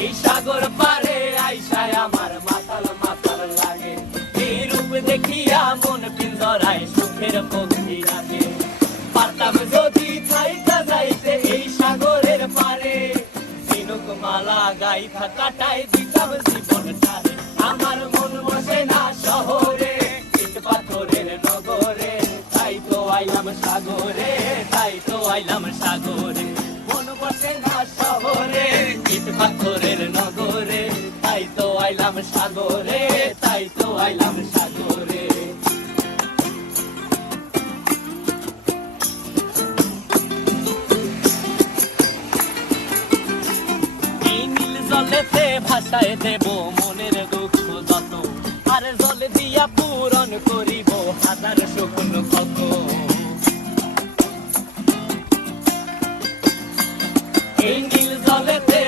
এই সাগর পারে আইসায় আমার মাতাল মাতাল লাগে। এই রূপ দেখিয়া মন পিঞ্জরায় সুখের পক্ষী রাখে। পারতাম যদি থাইকা যাইতে এই সাগরের পারে, ঝিনুক মালা গাইথা কাটাই দিতাম জীবনটারে। আমার মন বসে না শহরে, ইট পাথরের নগরে, তাই তো আইলাম সাগরে, তাই তো আইলাম সাগরে। মন বসে না শহরে, ইট পাথরের নগরে, তাই তো আইলাম সাগরে, তাই তো আইলাম সাগরে। এই নীল জলেতে ভাসায় দেব মনের দুঃখ যত, আর জলে দিয়া পূরণ করিব হাজার স্বপ্ন কত। এই নীল জলেতে